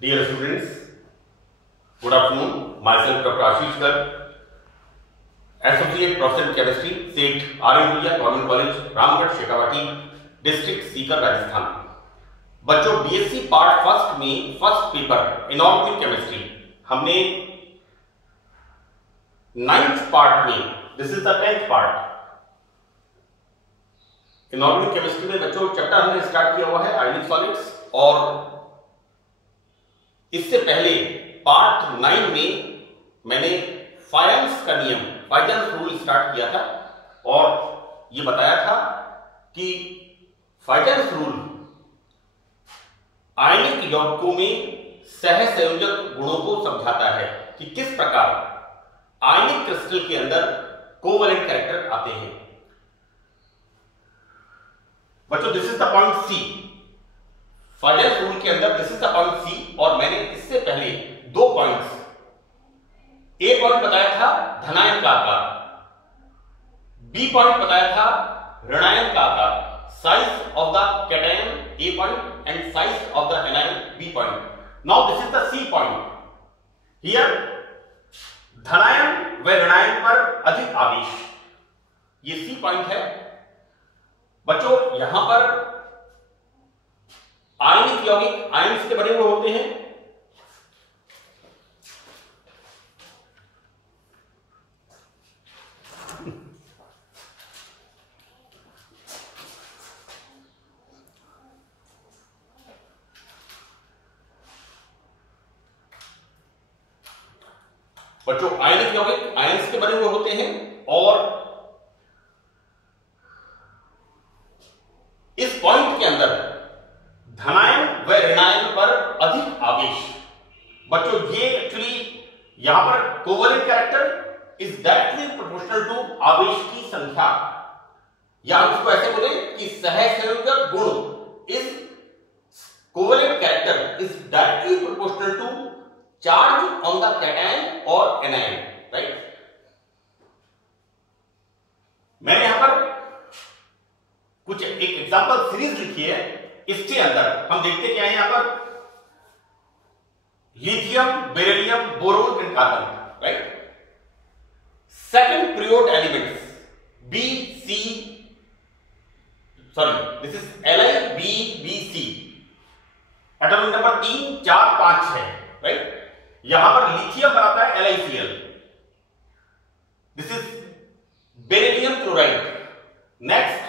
Dear students, good afternoon. Myself Dr. Ashish Garg, Associate Professor in Chemistry, SET R.N. Gulia, Government College, Ramgarh, Shekhawati, district Sikar, Rajasthan. बच्चों, BSc part first में first paper inorganic chemistry हमने 9th part में, this is the 10th part inorganic chemistry में बच्चों chapter हमने start किया हुआ है आयोनिक सॉलिड्स, और इससे पहले पार्ट 9 में मैंने फायंस का नियम, फायंस रूल स्टार्ट किया था और ये बताया था कि फायंस रूल आयनिक यौगिकों में सहसंयोजक गुणों को समझाता है कि किस प्रकार आयनिक क्रिस्टल के अंदर कोवलेंट कैरेक्टर आते हैं। बच्चों, this is the point C, Fajans rule के अंदर this is the point C, और मैंने इससे पहले दो पॉइंट्स, ए पॉइंट बताया था धनायन का आकार, बी पॉइंट बताया था ऋणायन का आकार, size of the cation A point and size of the anion B point. Now this is the C point. Here धनायन व ऋणायन पर अधिक आवेश, ये सी पॉइंट है। बच्चों, यहां पर आयनिक यौगिक आयंस के बने हुए होते हैं। बच्चों, आयनिक यौगिक आयंस के बने हुए होते हैं और इस पॉइंट के अंदर धनायन व ऋणायन पर अधिक आवेश। बच्चों, ये एक्चुअली यहां पर covalent character is directly proportional to आवेश की संख्या, या हम इसको ऐसे बोले कि सहसंयोजक गुण is covalent character is directly proportional to charge on the cation और एनायन, राइट। मैंने यहां पर कुछ एक एग्जांपल सीरीज लिखी है, इसके अंदर हम देखते क्या है यहां पर lithium, beryllium, boron and carbon, right. Second period elements B C, sorry this is Li B B C, atomic number 3 4 5 है, राइट। यहां पर लिथियम बनाता है LiCl, this is beryllium chloride, next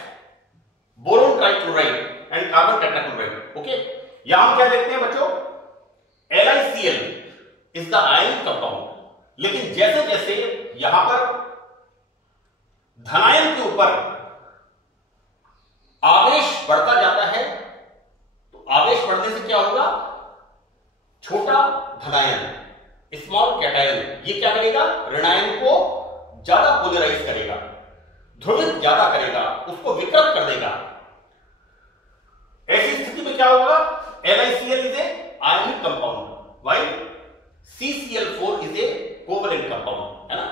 boron trichloride and carbon tetrachloride, okay. यहां हम क्या देखते हैं बच्चों, LiCl is the ionic compound, लेकिन जैसे जैसे यहां पर धनायन के ऊपर आवेश बढ़ता जाता है, तो आवेश बढ़ने से क्या होगा, छोटा धनायन, स्मॉल कैटायन, ये क्या करेगा, ऋणायन को ज्यादा पोलराइज करेगा, ध्रुवित ज्यादा करेगा, उसको विकृत कर देगा। ऐसी स्थिति में क्या होगा, LiCl is a ionic compound, while CCl4 is a covalent compound, है ना।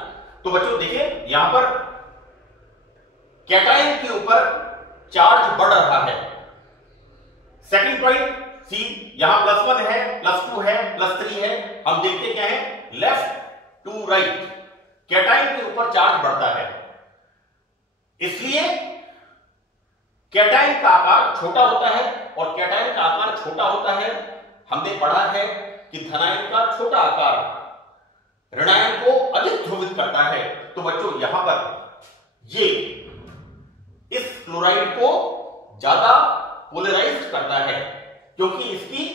तो बच्चों देखिए, यहां पर कैटायन के ऊपर चार्ज बढ़ रहा है। सेकंड पॉइंट सी, यहां +1 है, +2 है, +3 है, हम देखते क्या है, लेफ्ट टू राइट कैटायन के ऊपर चार्ज बढ़ता है, इसलिए कैटायन का आकार छोटा होता है, और कैटायन का आकार छोटा होता है, हमने पढ़ा है कि धनायन का छोटा आकार ऋणायन को अधिक ध्रुवित करता है। तो बच्चों, यहां पर ये इस क्लोराइड को ज्यादा पोलराइज्ड करता है, क्योंकि इसकी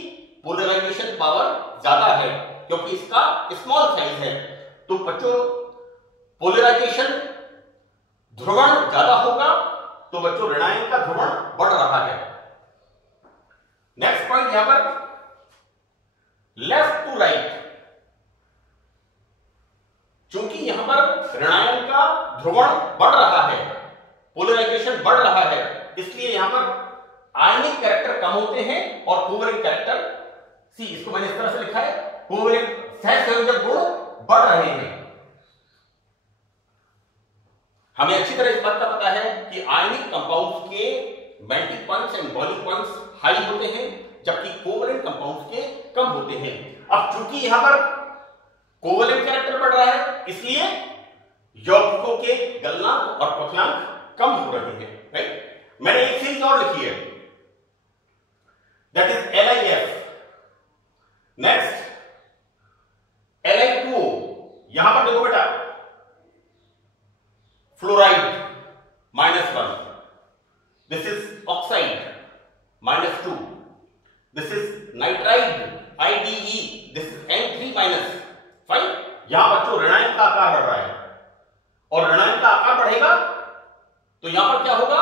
पोलराइजेशन पावर ज्यादा है, क्योंकि इसका स्मॉल साइज है। तो बच्चों, पोलराइजेशन ध्रुवण ज्यादा होगा, तो बच्चों ऋणायन का ध्रुवण बढ़ रहा है। नेक्स्ट पॉइंट यहां पर लेफ्ट टू राइट, चूंकि यहां पर ऋणायन का ध्रुवण बढ़ रहा है, पोलराइजेशन बढ़ रहा है, इसलिए यहां पर आयनिक कैरेक्टर कम होते हैं और कोवलेंट कैरेक्टर सी, इसको मैंने इस तरह से लिखा है, कोवलेंट सहसंयोजक गुण बढ़ रहे हैं। हमें अच्छी तरह इस बात का पता है कि आयनिक कंपाउंड्स के melting points and boiling points high होते हैं, जबकि कोवलेंट कंपाउंड्स के कम होते हैं। अब चूंकि यहां पर कोवेलेंट कैरेक्टर बढ़ रहा है, इसलिए यौगिकों के गलनांक और क्वथनांक कम हो रहे हैं, राइट। मैंने एक सीरीज और लिखी है, that is LiF। Next Li2O, यहां पर देखो बेटा, fluoride -1, this is oxide -2, this is nitride IDE, this is N3-5। यहां बच्चों ऋणायन का आकार बढ़ रहा है, और ऋणायन का आकार बढ़ेगा तो यहां पर क्या होगा,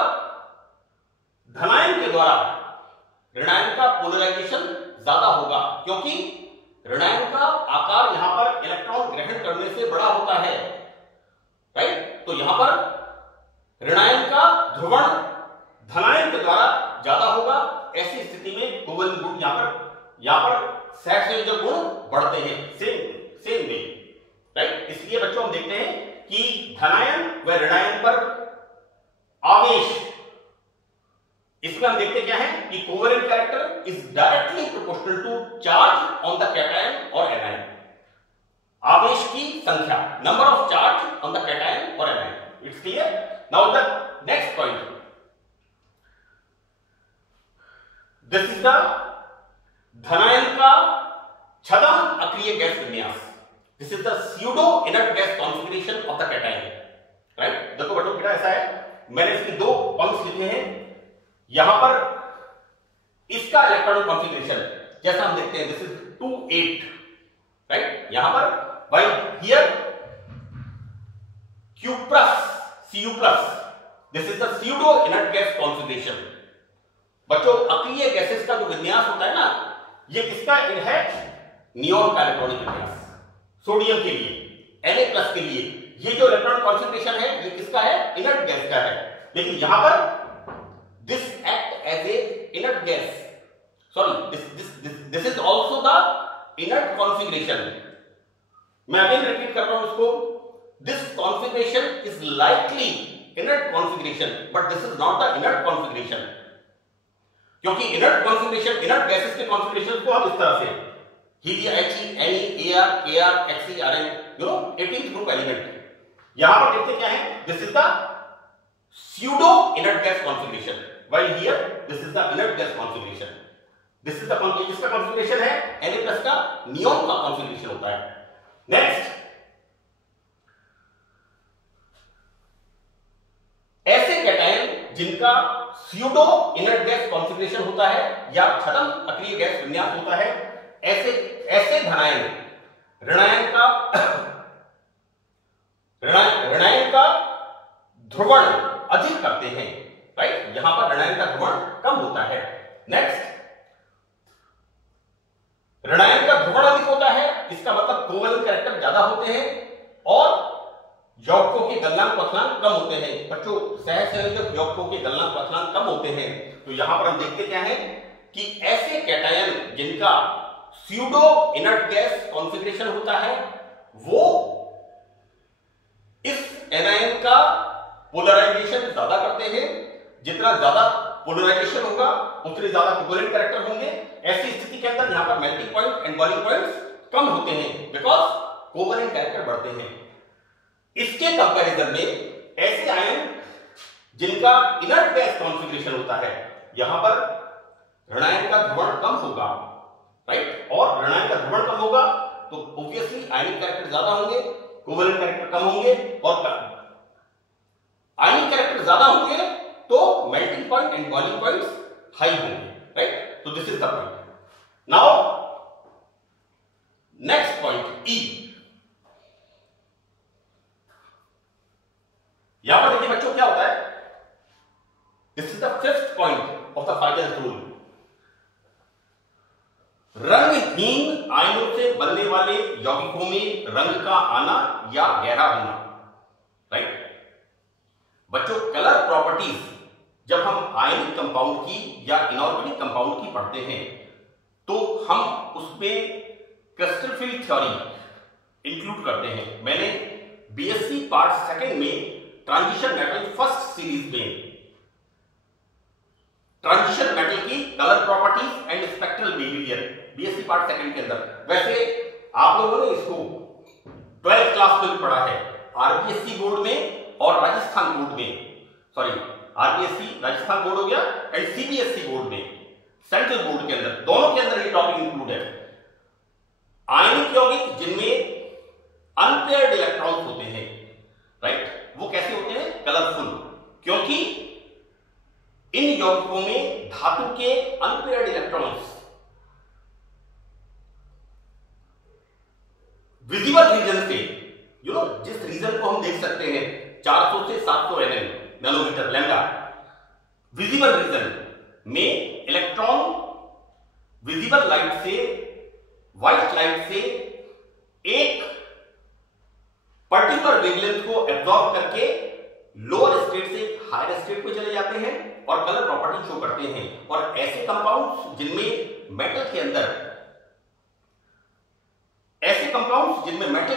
धनायन के द्वारा ऋणायन का पोलराइजेशन ज्यादा होगा, क्योंकि ऋणायन का आकार यहां पर इलेक्ट्रॉन ग्रहण करने से बड़ा होता है, राइट। तो यहां पर ऋणायन का ध्रुवण धनायन के द्वारा ज्यादा होगा। ऐसी स्थिति में कोवेलेंट गुण यहां पर सहसंयोजक गुण बढ़ते हैं, सेम वे, राइट। इसलिए बच्चों हम देखते हैं कि धनायन व ऋणायन पर आवेश, इसमें हम देखते क्या है कि covalent character is directly proportional to charge on the cation और एनायन। आवेश की संख्या, number of charge on the cation और anion. It's clear. Now the next point, this is the धनायन का छद्म अक्रिय गैस विन्यास। This is the pseudo inert gas configuration of the cation, right. देखो बेटो बेटा ऐसा है, मैंने इसकी दो पंक्ति लिखे हैं। यहां पर इसका इलेक्ट्रॉनिक कॉन्फ़िगरेशन जैसा हम देखते हैं, दिस इज 2-8, राइट। यहां पर by here Q+, Cu+, this is the pseudo inert gas configuration. बच्चों अक्रिय गैसेस का जो विन्यास होता है ना, ये किसका है, नियोन का इलेक्ट्रॉनिक विन्यास। सोडियम के लिए, Na+ के लिए ये जो इलेक्ट्रॉनिक कॉन्फ़िगरेशन है, ये किसका है, इनर्ट गैस का है। लेकिन यहां पर this act as a inert gas, sorry, this is also the inert configuration। मैं अगेन रिपीट कर रहा हूं इसको, this configuration is likely inert configuration, but this is not the inert configuration, क्योंकि inert configuration, inert gases के configuration को हम इस तरह से helium, He, Ne, Ar, Kr, Xe, Rn, 18th group element. यहां पर देखते क्या है, this is the pseudo inert gas configuration, while here this is the inert gas configuration। this is the इसका configuration है Na+ का नियोन का configuration होता है। नेक्स्ट, ऐसे कैटायन जिनका pseudo inert gas configuration होता है या छद्म अक्रिय गैस विन्यास होता है, ऐसे धनायन ऋणायन का ध्रुवण अधिक करते हैं, राइट। यहां पर ऋणायन का ध्रुवण कम होता है। नेक्स्ट, ऋणायन का ध्रुवण अधिक होता है, इसका मतलब कोवेलेंट कैरेक्टर ज्यादा होते हैं और यौगिकों के गलनांक क्वथनांक कम होते हैं। बच्चों सहसंयोजक यौगिकों के गलनांक क्वथनांक कम होते हैं। तो यहां पर हम देखते क्या है कि ऐसे कैटायन जिनका स्यूडो इनर्ट गैस कॉन्फ़िगरेशन होता है, वो इस एनायन का पोलराइजेशन ज्यादा करते हैं। जितना ज्यादा पोलराइजेशन होगा उतने ज्यादा कोवेलेंट कैरेक्टर होंगे। ऐसी स्थिति के अंदर यहां पर melting point and boiling points कम होते हैं, बिकॉज कोवेलेंट कैरेक्टर बढ़ते हैं। इसके कंपैरिजन में ऐसे आयन जिनका इनर्ट गैस कॉन्फ़िगरेशन होता है, यहां पर ऋणायन का ध्रुवण कम होगा, राइट। और ऋणायन का ध्रुवण कम होगा तो ऑब्वियसली आयनिक कैरेक्टर ज्यादा होंगे, कोवेलेंट कैरेक्टर कम होंगे, और आयनिक कैरेक्टर ज्यादा होंगे तो melting point and boiling points high होंगे, राइट। तो this is the point. Now next point ई। यहां पर देखिए बच्चों क्या होता है, this is the fifth point of the final rule. रंगहीन आयनों से बनने वाले यौगिकों में रंग का आना या गहरा होना, राइट। बच्चों कलर प्रॉपर्टीज जब हम आयनिक कंपाउंड की या इनऑर्गेनिक कंपाउंड की पढ़ते हैं तो हम उसमें क्रिस्टल फील्ड थ्योरी इंक्लूड करते हैं। मैंने बीएससी पार्ट सेकंड में ट्रांजिशन मेटल फर्स्ट सीरीज में ट्रांजिशन मेटल की colour properties and spectral behaviour BSc part second के अंदर। वैसे आप लोगों ने इसको 12th क्लास में भी पढ़ा है, आरबीएससी बोर्ड में और राजस्थान बोर्ड में, सॉरी आरबीएससी राजस्थान बोर्ड हो गया एंड सीबीएसई बोर्ड में, सेंट्रल बोर्ड के अंदर, दोनों के अंदर ये टॉपिक इंक्लूड है। आयनिक यौगिक जिनमें अनपेयर्ड इलेक्ट्रॉन्स होते हैं, राइट, वो कैसे होते हैं? कलरफुल, क्योंकि इन यौगिकों में धातु के अनपेयर्ड इलेक्ट्रॉन्स विजिबल रीजन से, जिस रीजन को हम देख सकते हैं 400 से 700 नैनोमीटर लैम्डा, विजिबल रीजन में इलेक्ट्रॉन विजिबल लाइट से, व्हाइट लाइट से एक पर्टिकुलर वेवलेंथ को एब्जॉर्ब करके लोअर स्टेट से हायर स्टेट में चले जाते हैं और कलर प्रॉपर्टी शो करते हैं। और ऐसे कंपाउंड्स जिनमें मेटल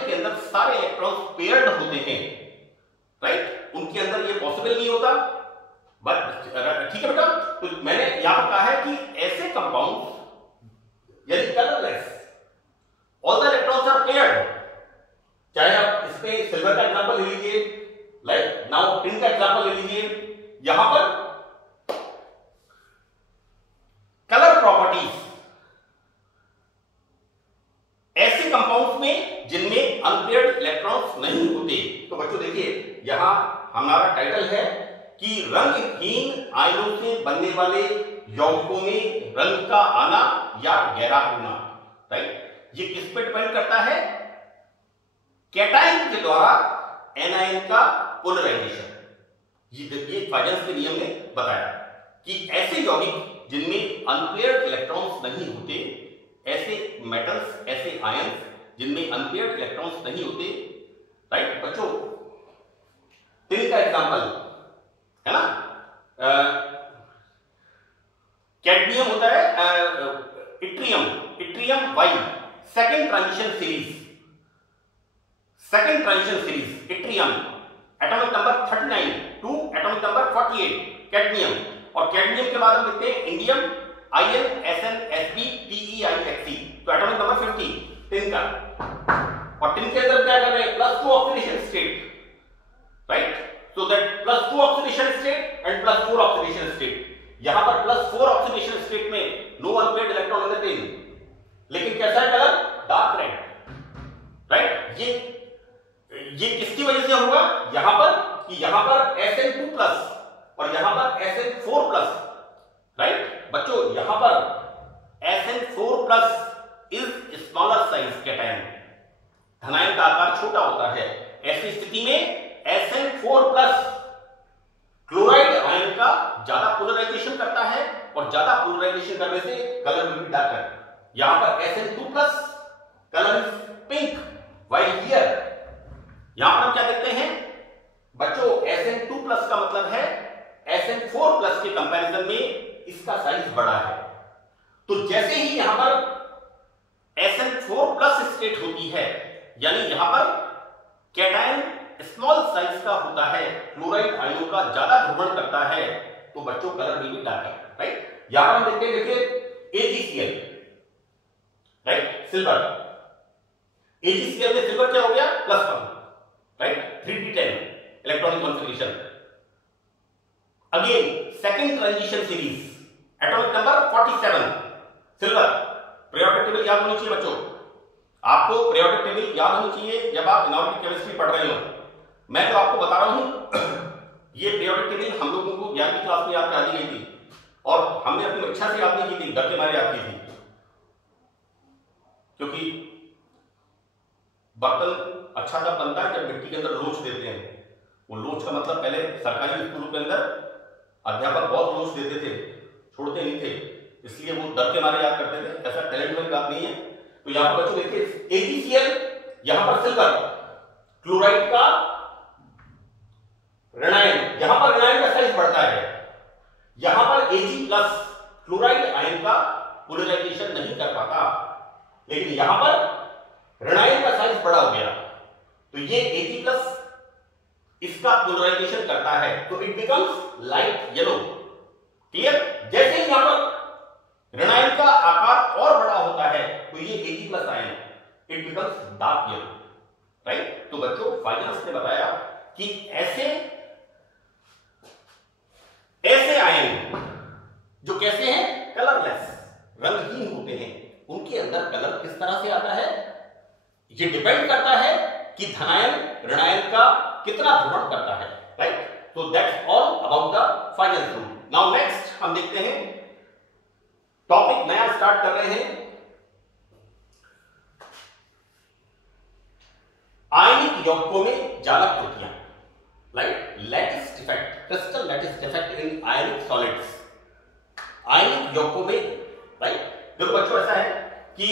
के अंदर सारे इलेक्ट्रॉन्स पेयर्ड होते हैं, राइट, उनके अंदर ये पॉसिबल नहीं होता। बट ठीक है बेटा, तो मैंने यहां पर कहा है कि ऐसे कंपाउंड्स यानी colourless, all the electrons are paired. चाहे आप इसमें सिल्वर का एग्जांपल ले लीजिए, लाइक नाउ टिन का एग्जांपल ले लीजिए, यहां पर कलर प्रॉपर्टीज ऐसे कंपाउंड्स में जिनमें अनपेयर्ड इलेक्ट्रॉन्स नहीं होते। तो बच्चों देखिए, यहां हमारा टाइटल है कि रंगहीन आयनों से बनने वाले यौगिकों में रंग का आना या गहरा होना, राइट, ये किस पे डिपेंड करता है? कैटायन के द्वारा एनायन का पोलराइजेशन। ये फाइजेंस के नियम ने बताया कि ऐसे यौगिक जिनमें अनपेयर्ड इलेक्ट्रॉन्स नहीं होते, ऐसे मेटल्स, ऐसे आयंस जिनमें अनपेयर्ड इलेक्ट्रॉन्स नहीं होते, राइट बच्चों, टिन का एग्जांपल है ना, कैडमियम होता है, yttrium Y, second transition series yttrium, atomic number 39 to atomic number 48 cadmium, और कैडमियम के बाद हम लिखते हैं indium, IN SN SB TEIXE, तो एटॉमिक नंबर 50 टिन का। और टिन के अंदर क्या कर रहे हैं? +2 oxidation state, right, so that +2 oxidation state and +4 oxidation state. यहां पर +4 ऑक्सीडेशन स्टेट में no unpaired electron in the tin, लेकिन कैसा है कलर? Dark red, right. ये किसकी वजह से होगा? यहां पर कि यहां पर Sn2+ और यहां पर Sn4+, राइट बच्चों, यहां पर Sn4+ is smaller size cation, धनायन का आकार छोटा होता है। ऐसी स्थिति में Sn4+ क्लोराइड आयन का ज्यादा पोलराइजेशन करता है और ज्यादा पोलराइजेशन करने से कलर विल बी डार्कर। यहां पर Sn2+ colour is pink, while here यहां पर हम क्या देखते हैं बच्चों? Sn2+ का मतलब है Sn4+ के कंपैरिजन में इसका साइज बड़ा है। तो जैसे ही यहां पर Sn4+ स्टेट होती है, यानी यहां पर कैटायन स्मॉल साइज का होता है, क्लोराइड आयनों का ज्यादा ध्रुवण करता है, तो बच्चों colour will be darker, right. यहां पर हम देखते हैं, देखिए AgCl, राइट, सिल्वर, AgCl में सिल्वर क्या हो गया? +1, right, 3d10 electronic configuration. Again second transition series, atomic number 47 silver. Periodic table याद होनी चाहिए बच्चों, आपको पीरियोडिक टेबल याद होनी चाहिए जब आप इनऑर्गेनिक केमिस्ट्री पढ़ रहे हो। मैं तो आपको बता रहा हूं ये पीरियोडिक टेबल हम लोगों को 11वीं क्लास में याद करा दी गई थी और हमने अपनी इच्छा से याद नहीं की थी, डर के मारे याद की थी, क्योंकि बर्तन अच्छा तब बनता है जब मिट्टी के अंदर लोच देते हैं। वो लोच का मतलब पहले सरकारी स्कूलों के अंदर अध्यापक बहुत लोच देते थे, छोड़ते नहीं थे, इसलिए वो डर के मारे याद करते थे। ऐसा टैलेंट वाली बात नहीं है। तो यहां पर बच्चों देखिए AgCl, यहां पर सिल्वर, क्लोराइड का ऋणायन, यहां पर ऋणायन का साइज बढ़ता है, यहां पर Ag+ क्लोराइड आयन का पोलराइजेशन नहीं कर पाता, लेकिन यहां पर ऋणायन का साइज बड़ा हो गया, तो ये Ag+ इसका पोलराइजेशन करता है, तो it becomes light yellow. Clear? जैसे ही यहां पर ऋणायन का आकार और बड़ा होता है डार्क येलो, राइट। तो बच्चों फाइनल्स ने बताया कि ऐसे आयन जो कैसे हैं, कलरलेस, रंगहीन होते हैं, उनके अंदर कलर किस तरह से आता है, ये डिपेंड करता है कि धनायन ऋणायन का कितना ध्रुवण करता है, राइट। तो that's all about the final rule. Now next हम देखते हैं, टॉपिक नया स्टार्ट कर रहे हैं, आयनिक यौगिकों में जालक त्रुटियां, right. Lattice defect, crystal lattice defect in ionic solids, आयनिक यौगिकों में, राइट। देखो बच्चों ऐसा है कि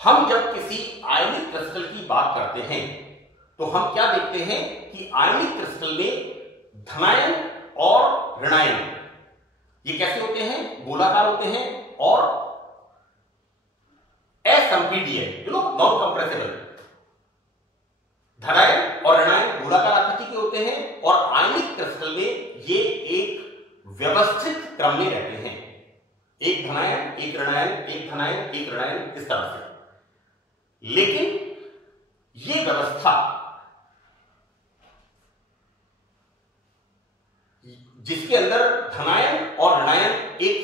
हम जब किसी आयनिक क्रिस्टल की बात करते हैं तो हम क्या देखते हैं कि आयनिक क्रिस्टल में धनायन और ऋणायन ये कैसे होते हैं, गोलाकार होते हैं और असंपीड्य, नॉन कंप्रेसिबल। धनायन और ऋणायन गोलाकार आकृति के होते हैं और आयनिक क्रिस्टल में ये एक व्यवस्थित क्रम में रहते हैं, एक धनायन एक ऋणायन, एक धनायन एक ऋणायन, इस तरह से। लेकिन ये व्यवस्था जिसके अंदर धनायन और ऋणायन एक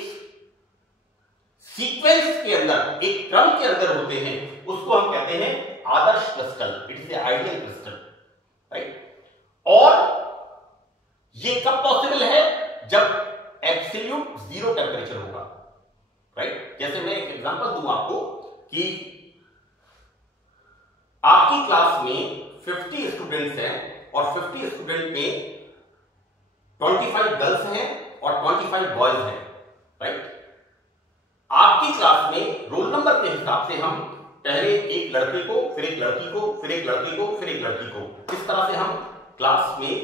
सीक्वेंस के अंदर, एक क्रम के अंदर होते हैं, उसको हम कहते हैं आदर्श crystal, it is a ideal crystal, right. और ये कब पॉसिबल है, जब एब्सोल्यूट जीरो टेम्परेचर होगा, राइट। जैसे मैं एक एग्जांपल दूं आपको कि आपकी क्लास में 50 स्टूडेंट्स हैं और 50 स्टूडेंट में 25 गर्ल्स हैं और 25 बॉयज हैं, राइट। आपकी क्लास में रोल नंबर के हिसाब से हम पहले एक लड़के को, फिर एक लड़की को, फिर एक लड़के को, फिर एक लड़की को, इस तरह से हम क्लास में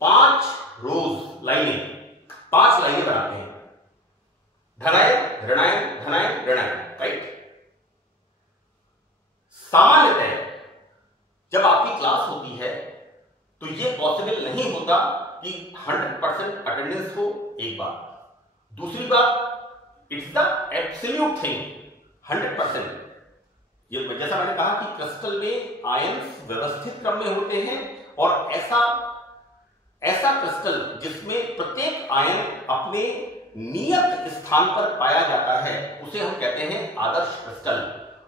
5 रोज लाइनें, 5 लाइनें बनाते हैं, धनायन ऋणायन धनायन ऋणायन, राइट। सामान्यतः जब आपकी क्लास होती है तो यह पॉसिबल नहीं होता कि 100% अटेंडेंस हो, एक बात। दूसरी बात, इट्स द एब्सोल्यूट थिंग, 100%। ये जैसा मैंने कहा कि क्रिस्टल में आयन्स व्यवस्थित क्रम में होते हैं और ऐसा क्रिस्टल जिसमें प्रत्येक आयन अपने नियत स्थान पर पाया जाता है, उसे हम कहते हैं आदर्श क्रिस्टल।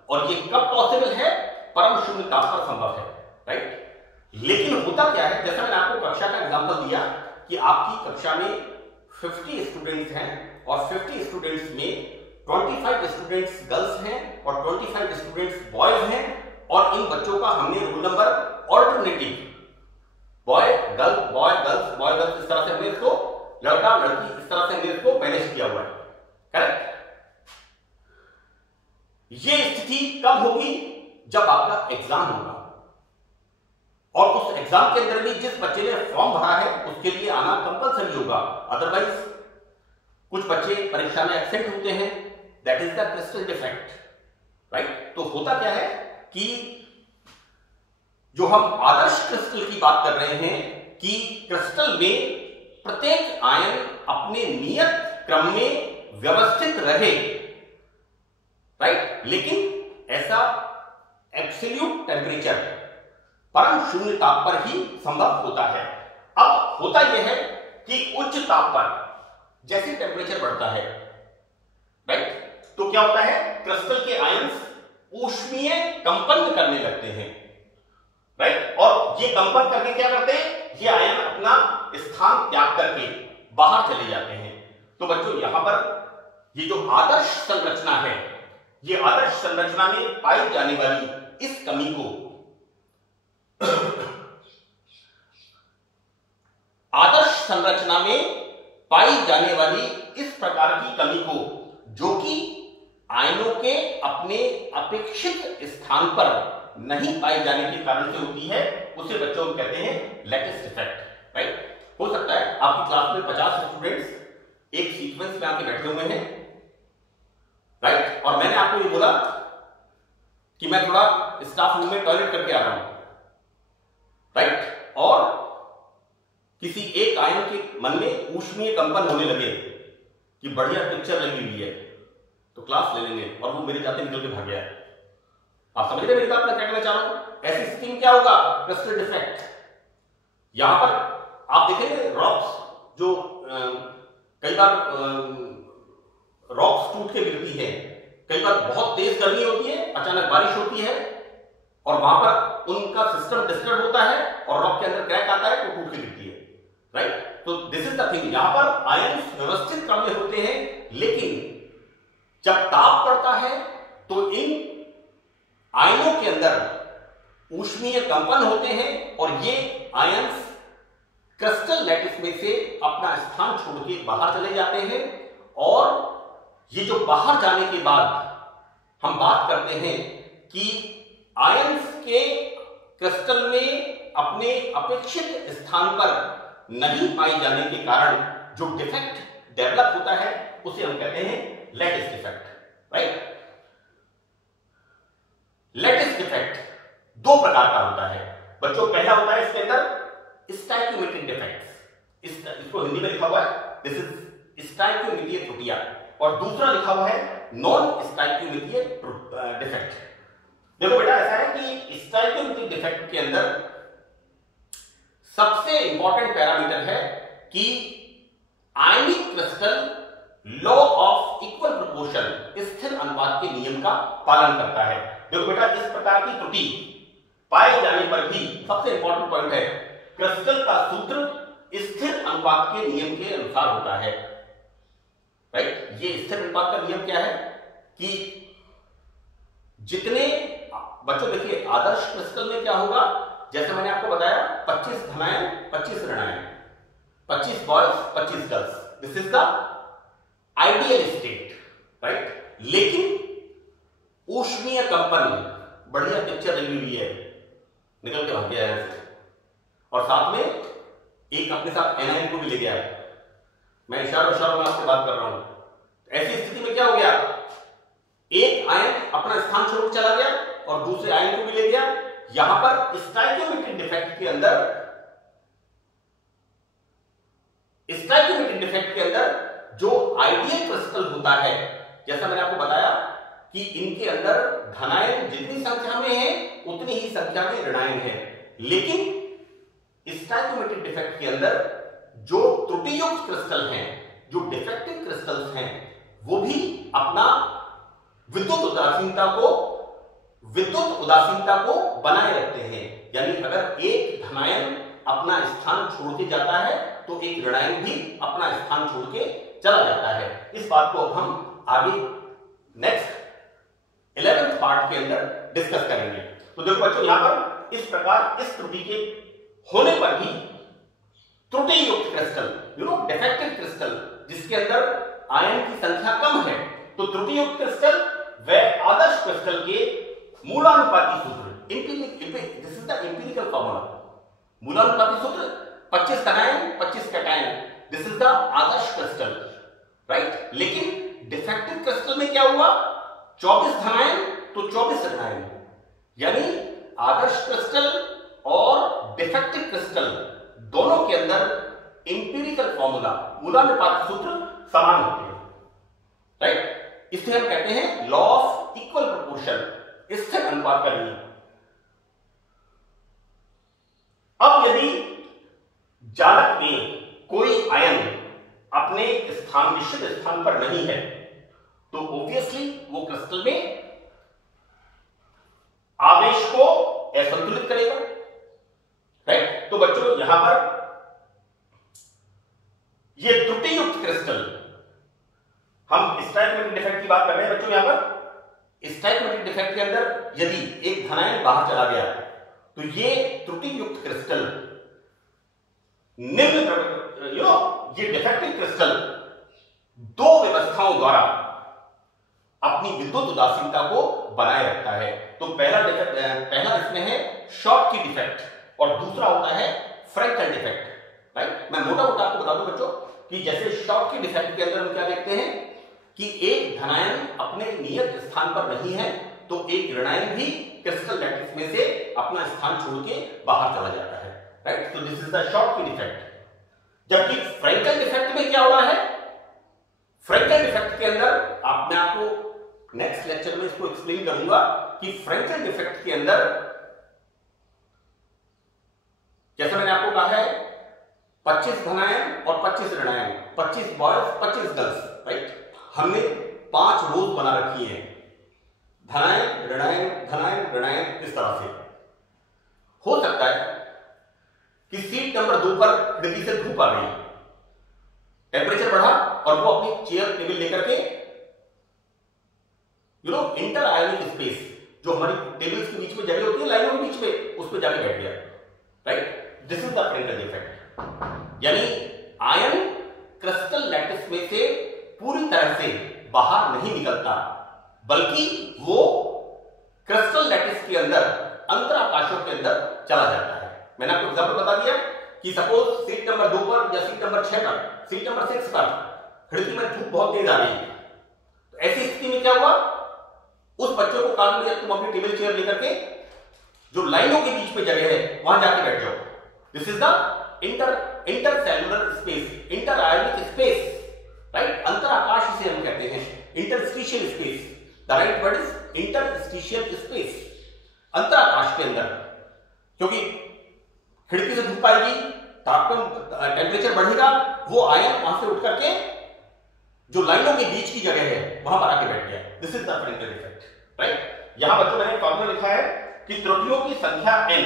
और ये कब पॉसिबल है, परम शून्य ताप पर संभव है, राइट। लेकिन होता क्या है, जैसा मैंने आपको कक्षा का एग्जांपल दिया कि आपकी कक्षा में 50 स्टूडेंट्स हैं और 50 स्टूडेंट्स में 25 स्टूडेंट्स गर्ल्स हैं और 25 स्टूडेंट्स बॉयज हैं, और इन बच्चों का हमने roll number alternative, boy girl boy girls boy girls, इस तरह से हमने इसको, लड़का लड़की, इस तरह से हमने इसको मैनेज किया हुआ है, करेक्ट। ये स्थिति कब होगी, जब आपका एग्जाम होगा और उस एग्जाम के अंदर भी जिस बच्चे ने फॉर्म भरा है उसके लिए आना कंपलसरी होगा, अदरवाइज कुछ बच्चे परीक्षा में एब्सेंट होते हैं, that is the crystal defect, right. तो होता क्या है कि जो हम आदर्श क्रिस्टल की बात कर रहे हैं कि क्रिस्टल में प्रत्येक आयन अपने नियत क्रम में व्यवस्थित रहे, राइट। लेकिन ऐसा एब्सोल्यूट टेम्परेचर, परम शून्य ताप पर ही संभव होता है। अब होता यह है कि उच्च ताप पर जैसे टेम्परेचर बढ़ता है, राइट, तो क्या होता है, क्रिस्टल के आयन्स ऊष्मीय कंपन करने लगते हैं, राइट। और ये कंपन करके क्या करते हैं, ये आयन अपना स्थान त्याग करके बाहर चले जाते हैं। तो बच्चों यहां पर ये जो आदर्श संरचना है, ये आदर्श संरचना में पाई जाने वाली इस कमी को आदर्श संरचना में पाई जाने वाली इस प्रकार की कमी को, जो कि आयनों के अपने अपेक्षित स्थान पर नहीं पाए जाने के कारण से होती है, उसे बच्चों को कहते हैं लैटिस डिफेक्ट, राइट। हो सकता है आपकी क्लास में 50 स्टूडेंट्स एक सीक्वेंस में आके बैठे हुए हैं, राइट, और मैंने आपको ये बोला कि मैं थोड़ा स्टाफ रूम में टॉयलेट करके आ रहा हूं, राइट, और किसी एक आयन के मन में ऊष्मीय कंपन होने लगे कि बढ़िया पिक्चर लगी हुई है तो क्लास ले लेंगे, और वो मेरे जाते निकल के भाग गया, आप समझ रहे मेरी बात, मैं क्या कहना चाह रहा हूं? ऐसी स्थिति में क्या होगा? Crystal defect. यहां पर आप देखेंगे रॉक्स जो कई बार रॉक्स टूट के गिरती है, कई बार बहुत तेज गर्मी होती है, अचानक बारिश होती है और वहां पर उनका सिस्टम डिस्टर्ब होता है और रॉक के अंदर क्रैक आता है तो टूट के गिरती है, राइट? तो दिस इज द थिंग, यहां पर आयंस व्यवस्थित क्रम में होते हैं, लेकिन जब ताप पड़ता है तो इन आयनों के अंदर ऊष्मीय कंपन होते हैं और ये आयंस क्रिस्टल लैटिस में से अपना स्थान छोड़ के बाहर चले जाते हैं। और ये जो बाहर जाने के बाद हम बात करते हैं कि आयंस के क्रिस्टल में अपने अपेक्षित स्थान पर नहीं पाए जाने के कारण जो डिफेक्ट डेवलप होता है उसे हम कहते हैं lattice defect, right? Lattice defect दो प्रकार का होता है बच्चों। पहला होता है इसके अंदर स्टाइक्योमेट्रिक डिफेक्ट्स, इसको हिंदी में लिखा हुआ है दिस इज स्टाइक्योमेट्रिय त्रुटियां, और दूसरा लिखा हुआ है नॉन स्टाइक्योमेट्रिय डिफेक्ट। देखो बेटा, ऐसा है कि स्टाइक्योमेट्रिक डिफेक्ट के अंदर सबसे इंपॉर्टेंट पैरामीटर है कि ionic crystal law of equal proportion, स्थिर अनुपात के नियम का पालन करता है। देखो बेटा, इस प्रकार की त्रुटि पाए जाने पर भी सबसे इंपॉर्टेंट पॉइंट है क्रिस्टल का सूत्र स्थिर अनुपात के नियम के अनुसार होता है, राइट? ये स्थिर अनुपात का नियम क्या है कि जितने बच्चों देखिए आदर्श क्रिस्टल में क्या होगा, जैसे मैंने आपको बताया 25 धनायन 25 ऋणायन, 25 boys 25 girls, this is the ideal state, right? लेकिन ऊष्मीय कंपन, बढ़िया पिक्चर लगी हुई है, निकल के भाग गया है और साथ में एक अपने साथ एनायन को भी ले गया। मैं इशारों में आपसे बात कर रहा हूं। ऐसी स्थिति में क्या हो गया, एक आयन अपना स्थान छोड़ चला गया और दूसरे आयन को भी ले गया। यहां पर स्टाइक्योमेट्रिक डिफेक्ट के अंदर जो आइडियल क्रिस्टल होता है, जैसा मैंने आपको बताया कि इनके अंदर धनायन जितनी संख्या में है उतनी ही संख्या में ऋणायन है, लेकिन स्टाइक्योमेट्रिक डिफेक्ट के अंदर जो त्रुटियुक्त क्रिस्टल हैं, जो डिफेक्टिव क्रिस्टल्स हैं, वो भी अपना विद्युत उदासीनता को बनाए रखते हैं। यानी अगर एक धनायन अपना स्थान छोड़ के जाता है तो एक ऋणायन भी अपना स्थान छोड़ के चला जाता है। इस बात को अब हम आगे नेक्स्ट 11th पार्ट के अंदर डिस्कस करेंगे। तो देखो बच्चों, यहां पर इस प्रकार इस त्रुटि के होने पर भी त्रुटि युक्त क्रिस्टल, डिफेक्टिव क्रिस्टल जिसके अंदर आयन की संख्या कम है, तो त्रुटि युक्त क्रिस्टल व आदर्श क्रिस्टल के मूलानुपाती सूत्र, this is the empirical formula, मूलानुपाती सूत्र 25 धनायन 25 कैटायन, दिस इज द आदर्श क्रिस्टल, राइट? लेकिन डिफेक्टिव क्रिस्टल में क्या हुआ, 24 धनायन तो 24 ऋणायन, यानी आदर्श क्रिस्टल और डिफेक्टिव क्रिस्टल दोनों के अंदर एम्पिरिकल फॉर्मूला, मूलानुपाती सूत्र समान होते हैं, राइट? इसे हम कहते हैं लॉ ऑफ इक्वल प्रोपोर्शन, स्थिर अनुपात का नियम। अब यदि जालक में कोई आयन अपने निश्चित स्थान पर नहीं है तो ऑब्वियसली वो क्रिस्टल में आवेश को असंतुलित करेगा, राइट? तो बच्चों यहां पर ये त्रुटि युक्त क्रिस्टल, हम स्टाइक्योमेट्रिक डिफेक्ट की बात कर रहे हैं बच्चों। यहां पर स्टाइक्योमेट्रिक डिफेक्ट के अंदर यदि एक धनायन बाहर चला गया तो ये त्रुटि युक्त क्रिस्टल ये डिफेक्टिव क्रिस्टल दो व्यवस्थाओं द्वारा अपनी विद्युत उदासीनता को बनाए रखता है। तो पहला इसमें है शॉर्ट की डिफेक्ट और दूसरा होता है फ्रैक्टल डिफेक्ट, राइट? मैं मोटा मोटा आपको बता दूं बच्चों कि जैसे शॉर्ट की डिफेक्ट के अंदर हम क्या देखते हैं कि एक धनायन अपने नियत स्थान पर नहीं है तो एक ऋणायन भी क्रिस्टल लैटिस में से अपना स्थान छोड़ के बाहर चला जाता है, राइट? तो दिस इज द शॉर्ट की डिफेक्ट। जबकि फ्रैक्टल डिफेक्ट में क्या हो रहा है, फ्रैक्टल डिफेक्ट के अंदर मैं आपको नेक्स्ट लेक्चर में इसको एक्सप्लेन करूंगा कि फ्रेंकेल डिफेक्ट के अंदर, जैसे मैंने आपको कहा है 25 धनायन और 25 ऋणायन, 25 बॉयज 25 गर्ल्स, राइट। हमने 5 रोज बना रखी हैं, धनायन ऋणायन धनायन ऋणायन, इस तरह से। हो सकता है कि सीट नंबर 2 पर खिड़की से धूप आ गई, टेम्परेचर बढ़ा और वो अपनी चेयर टेबल लेकर के इंटर आयोनिक स्पेस, जो हमारी टेबल्स के बीच में जगह होती है, लाइनों के बीच में, उस पर जाके बैठ गया, right. This is the Frenkel defect. यानी आयन क्रिस्टल लैटिस में से पूरी तरह से बाहर नहीं निकलता, बल्कि वो क्रिस्टल लैटिस के अंदर, अंतराकाशों के अंदर चला जाता है। मैंने आपको एग्जांपल बता दिया कि सपोज सीट नंबर 2 पर या सीट नंबर 6 पर, सीट नंबर 6 पर खिड़की में धूप बहुत तेज आ रही है, तो ऐसी स्थिति में क्या हुआ, उस बच्चे को कहा गया तुम अपनी टेबल चेयर लेकर के जो लाइनों के बीच में जगह है वहां जाके बैठ जाओ। This is the intercellular space, inter ionic space, right. अंतराकाश इसे हम कहते हैं, interstitial space. The right word is interstitial space, अंतराकाश के अंदर। क्योंकि खिड़की से धूप आएगी, तापमान टेम्परेचर बढ़ेगा, वो आयन वहां से उठ करके जो लाइनों के बीच की जगह है वहां पर आके बैठ गया। This is the Frenkel defect, right. यहां बच्चों मैंने फॉर्मूला लिखा है कि त्रुटियों की संख्या n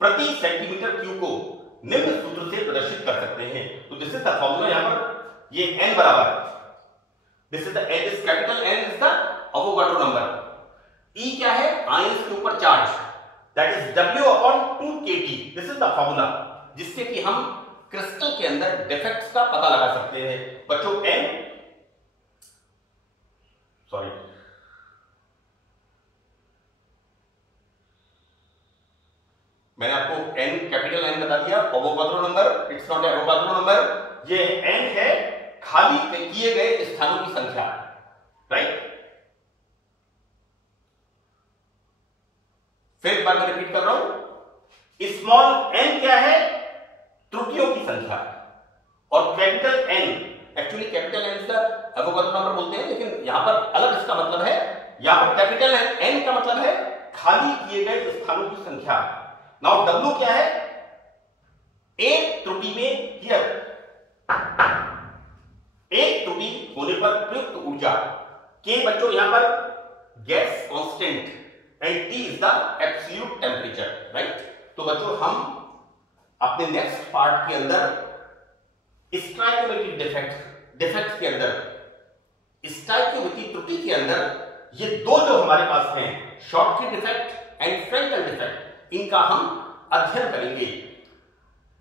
प्रति सेंटीमीटर क्यूब को निम्न सूत्र से प्रदर्शित कर सकते हैं। तो दिस इज द फॉर्मूला, यहां पर ये n बराबर, this is the n, is capital N is the Avogadro number. E क्या है, आयंस के ऊपर charge, that is W/2kT। This is the formula जिससे कि हम क्रिस्टल के अंदर डिफेक्ट्स का पता लगा सकते हैं। बच्चों मैंने आपको n कैपिटल N बता दिया, Avogadro number, it's not Avogadro number, ये n है खाली किए गए स्थानों की संख्या, राइट। फिर एक बार मैं रिपीट कर रहा हूं, स्मॉल n क्या है, त्रुटियों की संख्या, और capital N, actually capital N का अवोगाड्रो नंबर बोलते हैं, लेकिन यहां पर अलग इसका मतलब है। यहां पर कैपिटल N का मतलब है खाली किए गए स्थानों की संख्या। नाउ W क्या है, एक त्रुटि में हियर, एक त्रुटि होने पर प्रयुक्त ऊर्जा। K बच्चों यहां पर gas constant and T is the absolute temperature, right. तो बच्चों हम अपने नेक्स्ट पार्ट के अंदर स्टाइकोमेट्रिक डिफेक्ट के अंदर, स्टाइकोमेट्रिक त्रुटि के अंदर ये दो जो हमारे पास हैं, शॉर्टकी डिफेक्ट एंड फ्रेंकेल डिफेक्ट, इनका हम अध्ययन करेंगे।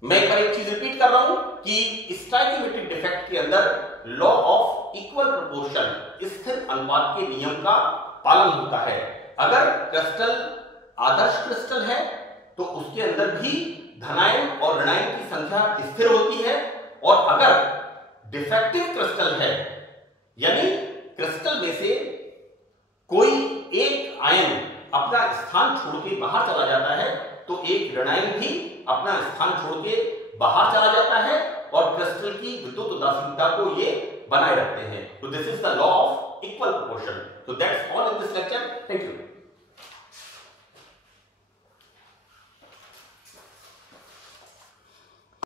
मैं एक बार एक चीज रिपीट कर रहा हूं कि स्टाइकोमेट्रिक डिफेक्ट के अंदर लॉ ऑफ इक्वल प्रोपोर्शन, स्थिर अनुपात के नियम का पालन होता है। अगर क्रिस्टल आदर्श क्रिस्टल है तो उसके अंदर भी धनायन और ऋणायन की संख्या स्थिर होती है, और अगर डिफेक्टिव क्रिस्टल है, यानी क्रिस्टल में से कोई एक आयन अपना स्थान छोड़ के बाहर चला जाता है, तो एक ऋणायन भी अपना स्थान छोड़ के बाहर चला जाता है, और क्रिस्टल की विद्युत उदासीनता को ये बनाए रखते हैं। तो this is the law of equal proportion. So that's all in this lecture. Thank you.